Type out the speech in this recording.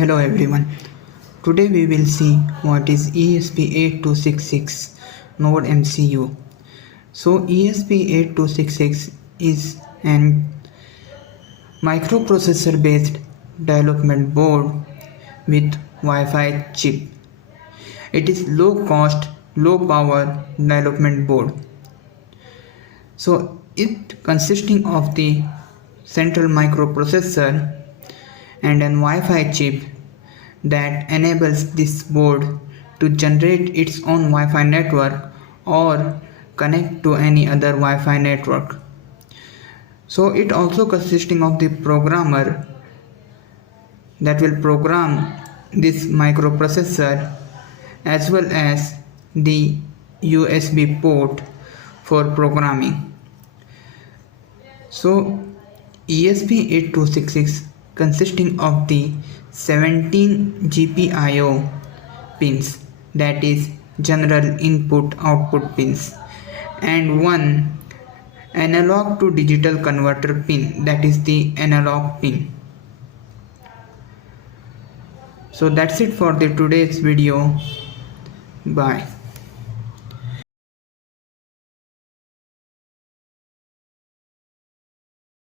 Hello everyone. Today we will see what is ESP8266 node MCU. So ESP8266 is an microprocessor based development board with Wi-Fi chip. It is low cost, low power development board. So it consisting of the central microprocessor and an Wi-Fi chip that enables this board to generate its own Wi-Fi network or connect to any other Wi-Fi network. So it also consisting of the programmer that will program this microprocessor as well as the USB port for programming. So ESP8266 consisting of the 17 GPIO pins, that is general input output pins, and one analog to digital converter pin, that is the analog pin. So that's it for the today's video. Bye.